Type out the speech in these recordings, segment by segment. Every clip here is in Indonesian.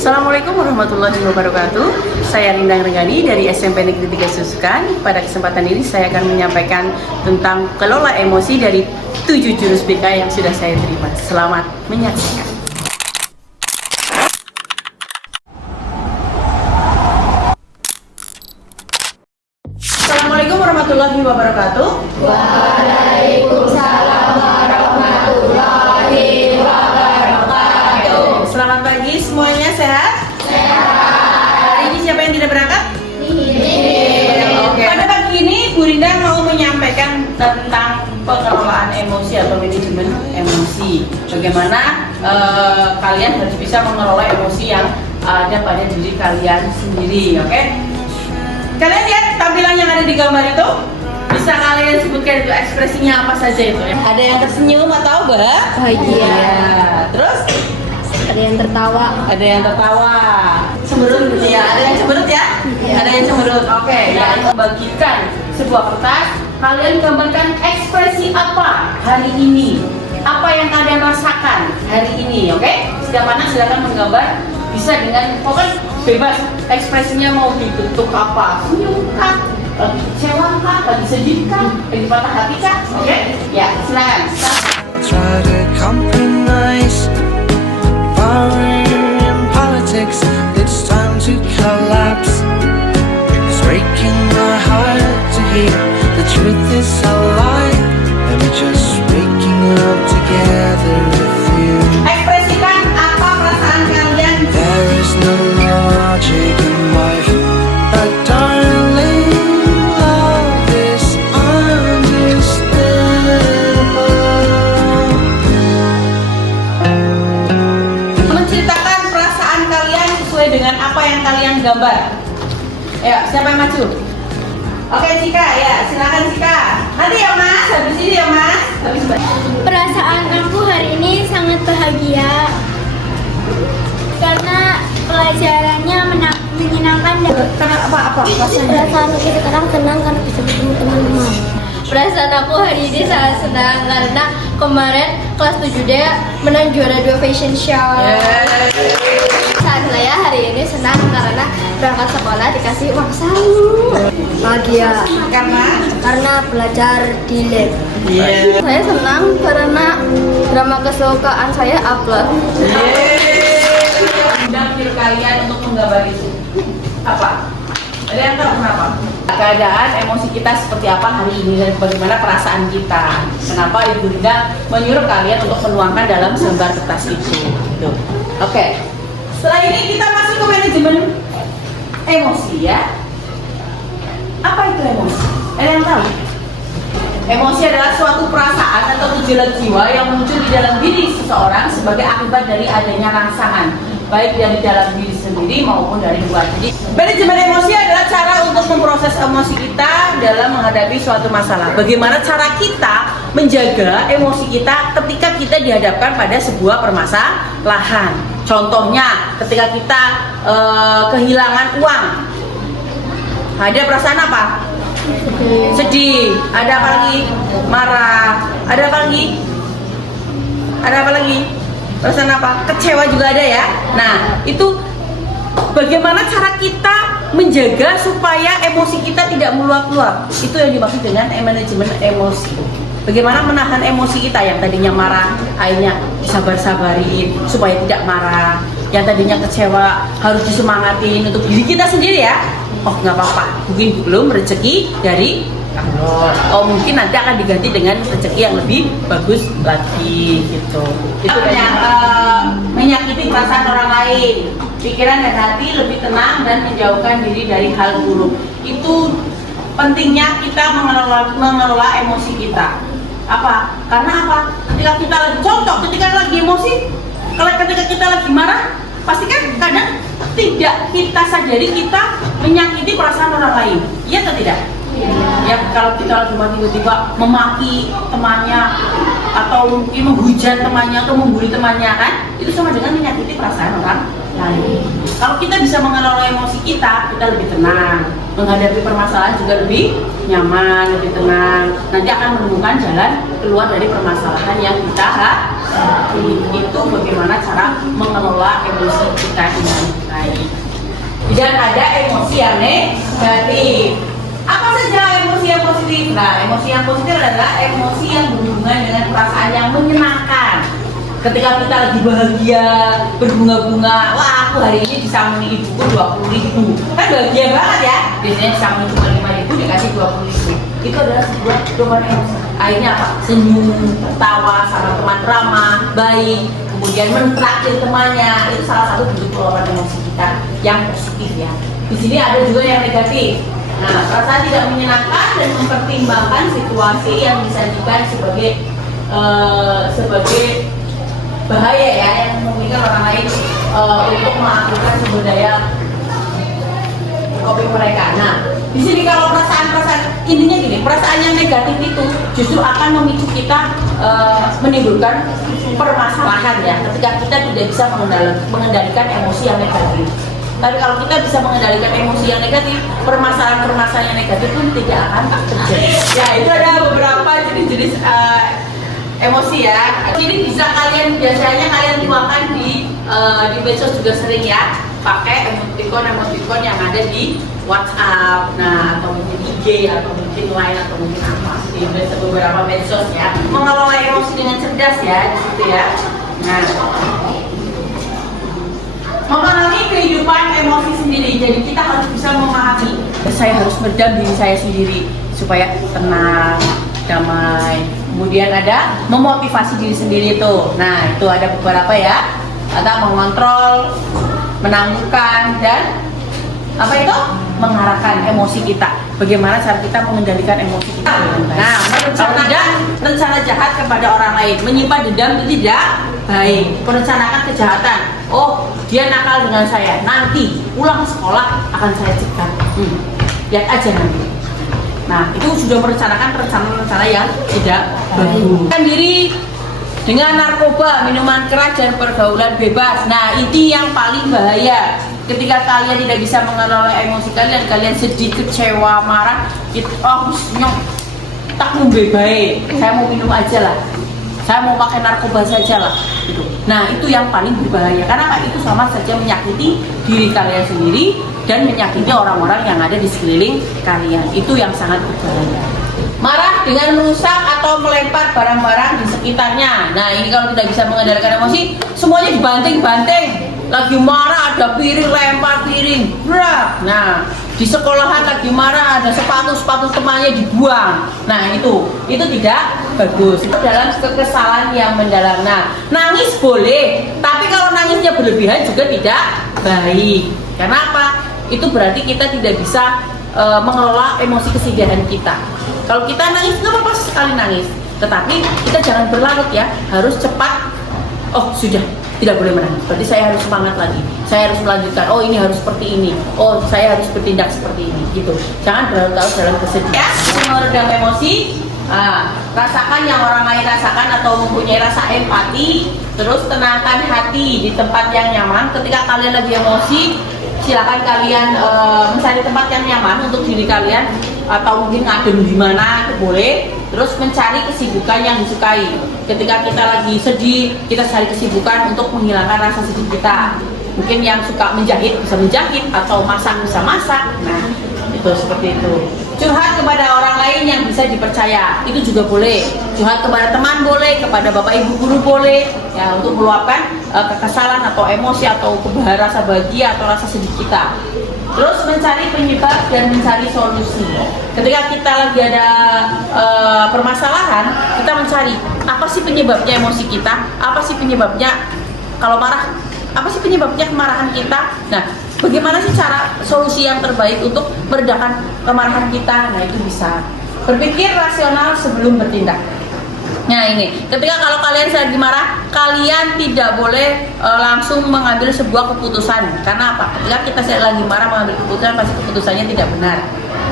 Assalamualaikum warahmatullahi wabarakatuh. Saya Rindang Renggani dari SMP Negeri 3 Susukan. Pada kesempatan ini saya akan menyampaikan tentang kelola emosi dari 7 jurus BK yang sudah saya terima. Selamat menyaksikan. Assalamualaikum warahmatullahi wabarakatuh. Waalaikumsalam warahmatullahi wabarakatuh. Selamat pagi semuanya, sehat? Hari ini siapa yang tidak berangkat? Oke. Pada pagi ini Bu Rinda mau menyampaikan tentang pengelolaan emosi atau manajemen emosi. Bagaimana kalian harus bisa mengelola emosi yang ada pada diri kalian sendiri, oke? Kalian lihat tampilan yang ada di gambar itu? Bisa kalian sebutkan itu ekspresinya apa saja itu ya? Ada yang tersenyum atau Bahagia. Ya. Terus Ada yang tertawa. ada yang tertawa, cemberut gitu ya, ada yang cemberut ya, ada yang cemberut. Oke, ya, bagikan sebuah kertas, kalian gambarkan ekspresi apa hari ini, apa yang kalian rasakan hari ini, oke? Setiap anak silakan menggambar, bisa dengan pokoknya bebas ekspresinya mau dibentuk apa, senyum kah, lagi kecewa kah, lagi sedih kah, lagi patah hati kah, oke? Ya, silakan. Try to compromise power in politics. It's time to collapse. It's breaking my heart to hear the truth is a lie, and we're just waking up together with you. Ekspresikan apa perasaan kalian. There is no logic in life, but darling, love is understandable. Menceritakan perasaan kalian sesuai dengan apa yang kalian gambar. Ayo, siapa yang maju? Oke, Cika, ya, silakan Cika. Nanti ya Mas, habis ini ya Mas. Habis Perasaan aku hari ini sangat bahagia karena pelajarannya menyenangkan dan karena apa? perasaan aku sekarang senang karena bisa bertemu teman-teman. Perasaan aku hari ini sangat senang karena kemarin kelas 7D menang juara 2 fashion show. Saat saya hari ini senang karena berangkat sekolah dikasih uang saku. Bahagia karena belajar di lab. Saya senang karena drama kesukaan saya upload. Undang diri kalian untuk menggambar itu. Apa? Ada yang tahu kenapa? Keadaan emosi kita seperti apa hari ini dan bagaimana perasaan kita. Kenapa Ibu Rinda menyuruh kalian untuk menuangkan dalam selembar kertas itu. Gitu. Oke. Setelah ini kita masuk ke manajemen emosi ya. Apa itu emosi? Ada yang tahu? Emosi adalah suatu perasaan atau gejolak jiwa yang muncul di dalam diri seseorang sebagai akibat dari adanya rangsangan, baik dari dalam diri sendiri maupun dari luar. Jadi, manajemen emosi adalah cara untuk memproses emosi kita dalam menghadapi suatu masalah. Bagaimana cara kita menjaga emosi kita ketika kita dihadapkan pada sebuah permasalahan. Contohnya, ketika kita kehilangan uang, ada perasaan apa? Sedih. Ada apa lagi? Marah. Ada apa lagi? Ada apa lagi? Perasaan apa? Kecewa juga ada ya. Nah, itu bagaimana cara kita menjaga supaya emosi kita tidak meluap-luap. Itu yang dimaksud dengan manajemen emosi. Bagaimana menahan emosi kita yang tadinya marah, akhirnya disabar-sabarin supaya tidak marah. Yang tadinya kecewa harus disemangatin untuk diri kita sendiri ya. Oh nggak apa-apa, mungkin belum rezeki dari Allah. Oh mungkin nanti akan diganti dengan rezeki yang lebih bagus lagi gitu. Itu menyakiti perasaan orang lain, pikiran dan hati lebih tenang dan menjauhkan diri dari hal buruk. Itu pentingnya kita mengelola emosi kita. Apa? Karena apa? Ketika kita lagi ketika lagi emosi, ketika kita lagi marah, pasti kan kadang tidak kita sadari kita menyakiti perasaan orang lain. Iya atau tidak? Ya kalau kita lagi tiba-tiba memaki temannya atau mungkin menghujat temannya atau membuli temannya kan, itu sama dengan menyakiti perasaan orang lain. Kalau kita bisa mengelola emosi kita lebih tenang, menghadapi permasalahan juga lebih nyaman, lebih tenang. Nanti akan menemukan jalan keluar dari permasalahan yang kita hadapi. Itu bagaimana cara mengelola emosi kita ini. Dan ada emosi yang negatif. Apa saja emosi yang positif? Nah, emosi yang positif adalah emosi yang berhubungan dengan perasaan yang menyenangkan. Ketika kita lagi bahagia, berbunga-bunga, wah aku hari ini disamuni ibuku 20.000, kan bahagia banget ya. Biasanya disamuni cuma 5.000 dikasih 20.000. Itu adalah sebuah dorongan emosi. Akhirnya apa? Senyum, tertawa sama teman ramah, baik, kemudian mentraktir temannya. Itu salah satu bentuk keluaran emosi kita yang positif ya. Di sini ada juga yang negatif. Nah, perasaan tidak menyenangkan dan mempertimbangkan situasi yang disajikan sebagai bahaya ya, yang memungkinkan orang lain untuk melakukan sumber daya coping mereka. Nah, di sini kalau perasaan intinya gini, perasaan yang negatif itu justru akan memicu kita menimbulkan permasalahan ya, ketika kita tidak bisa mengendalikan emosi yang negatif. Tapi kalau kita bisa mengendalikan emosi yang negatif, permasalahan-permasalahan yang negatif pun tidak akan terjadi. Ya, itu ada beberapa jenis-jenis emosi ya. Ini bisa biasanya kalian tuangkan di medsos juga sering ya, pakai emoticon yang ada di WhatsApp, nah atau mungkin IG atau mungkin Line atau mungkin apa di beberapa medsos ya. Mengelola emosi dengan cerdas ya di situ ya. Nah, memahami kehidupan emosi sendiri. Jadi kita harus bisa memahami. Saya harus meredam diri saya sendiri supaya tenang, damai. Kemudian ada memotivasi diri sendiri itu. Nah, itu ada beberapa ya. Ada mengontrol, menangguhkan, dan apa itu? Mengarahkan emosi kita. Bagaimana cara kita mengendalikan emosi kita? Nah, rencana jahat kepada orang lain, menyimpan dendam itu tidak baik. Merencanakan kejahatan. Oh, dia nakal dengan saya. Nanti pulang sekolah akan saya cegah. Lihat aja nanti. Nah, itu sudah merencanakan rencana-rencana yang tidak baik. Kan diri dengan narkoba, minuman keras, dan pergaulan bebas. Nah, itu yang paling bahaya. Ketika kalian tidak bisa mengelola emosi kalian, kalian sedih, kecewa, marah, itu tak baik. Saya mau minum aja lah. Saya mau pakai narkoba saja lah. Gitu. Nah, itu yang paling berbahaya. Karena itu sama saja menyakiti diri kalian sendiri dan menyakiti orang-orang yang ada di sekeliling kalian. Itu yang sangat berbahaya. Marah dengan merusak atau melempar barang-barang di sekitarnya. Nah, ini kalau tidak bisa mengendalikan emosi, semuanya dibanting-banting. Lagi marah ada piring, lempar piring. Nah, di sekolahan lagi marah ada sepatu temannya dibuang. Nah, itu tidak bagus. Itu dalam kekesalan yang mendalam. Nah, nangis boleh, tapi kalau nangisnya berlebihan juga tidak baik. Kenapa? Itu berarti kita tidak bisa mengelola emosi kesedihan kita. Kalau kita nangis, nggak apa-apa sekali nangis, tetapi kita jangan berlarut ya, harus cepat. Oh sudah, tidak boleh menangis. Berarti saya harus semangat lagi. Saya harus melanjutkan. Oh ini harus seperti ini. Oh saya harus bertindak seperti ini. Gitu. Jangan berlarut-larut dalam kesedihan. Ya, meredam emosi. Rasakan yang orang lain rasakan atau mempunyai rasa empati. Terus tenangkan hati di tempat yang nyaman. Ketika kalian lagi emosi, silakan kalian mencari tempat yang nyaman untuk diri kalian, atau mungkin ngadem di mana itu boleh. Terus mencari kesibukan yang disukai. Ketika kita lagi sedih, kita cari kesibukan untuk menghilangkan rasa sedih kita. Mungkin yang suka menjahit bisa menjahit, atau masak bisa masak. Nah, itu seperti itu. Curhat kepada orang lain yang bisa dipercaya, itu juga boleh. Curhat kepada teman boleh, kepada bapak ibu guru boleh, ya, untuk meluapkan kekesalan atau emosi atau rasa bahagia atau rasa sedih kita. Terus mencari penyebab dan mencari solusi. Ketika kita lagi ada permasalahan, kita mencari apa sih penyebabnya emosi kita, apa sih penyebabnya kalau marah, apa sih penyebabnya kemarahan kita. Nah, bagaimana sih cara solusi yang terbaik untuk meredakan kemarahan kita? Nah, itu bisa berpikir rasional sebelum bertindak. Nah, ini ketika kalau kalian sedang marah, kalian tidak boleh langsung mengambil sebuah keputusan. Karena apa? Ketika kita lagi marah mengambil keputusan, pasti keputusannya tidak benar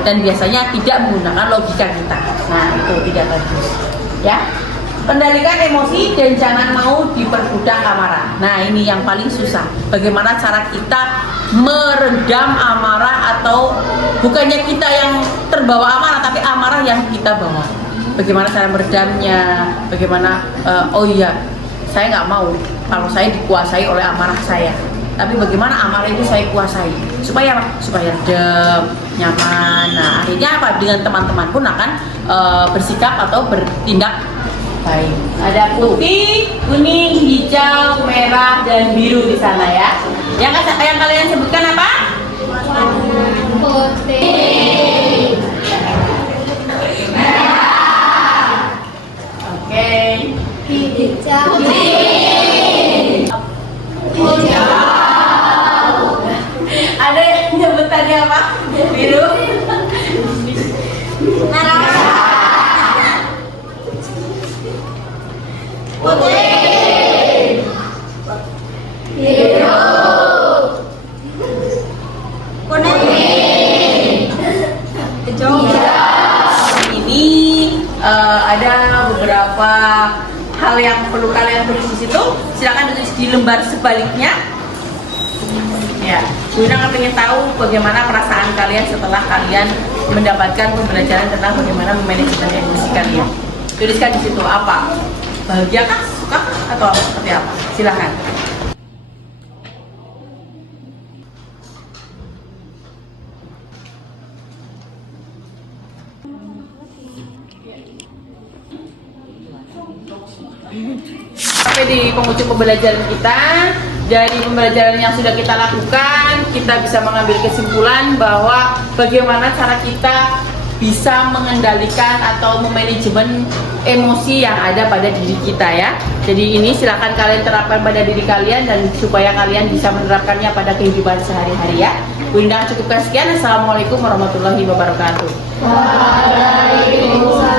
dan biasanya tidak menggunakan logika kita. Nah, itu tidak bagus ya. Kendalikan emosi dan jangan mau diperbudak amarah. Nah, ini yang paling susah. Bagaimana cara kita meredam amarah, atau bukannya kita yang terbawa amarah, tapi amarah yang kita bawa. Bagaimana cara meredamnya? Bagaimana? Oh iya, saya nggak mau kalau saya dikuasai oleh amarah saya. tapi bagaimana amarah itu saya kuasai supaya apa? Supaya redam, nyaman. Nah akhirnya apa? Dengan teman-teman pun akan bersikap atau bertindak baik. Ada putih, kuning, hijau, merah, dan biru di sana ya. Yang kalian sebutkan apa? Putih. Oke. Hijau. Ada yang nyebutannya apa? Biru. Putih. Biru. Kuning. Hijau. Ini ada beberapa hal yang perlu kalian tulis di situ. Silakan tulis di lembar sebaliknya. Ya, Bu Ina ingin tahu bagaimana perasaan kalian setelah kalian mendapatkan pembelajaran tentang bagaimana memanajemen emosi kalian. Tuliskan di situ apa? Bahagia kah? Suka kah? Atau seperti apa? Silakan. Sampai di penghujung pembelajaran kita. Dari pembelajaran yang sudah kita lakukan, kita bisa mengambil kesimpulan bahwa bagaimana cara kita bisa mengendalikan atau memanajemen emosi yang ada pada diri kita ya. Jadi ini silakan kalian terapkan pada diri kalian dan supaya kalian bisa menerapkannya pada kehidupan sehari-hari ya. Bu Indah cukupkan sekian. Assalamualaikum warahmatullahi wabarakatuh. Waalaikumsalam.